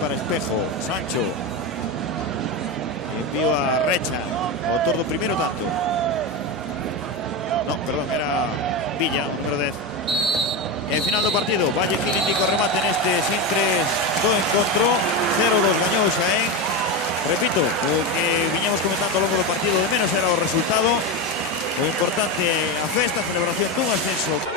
para Espejo. Sancho. Envío a Recha. Autor do primeiro tanto. No, perdón, era Villa, número 10. En final do partido, Valle Gil indica o remate neste sin 3 do encontro. 0-2 gañou o Xaén. Repito, o que viñamos comentando ao longo do partido, de menos era o resultado. O importante a festa, a celebración dun ascenso.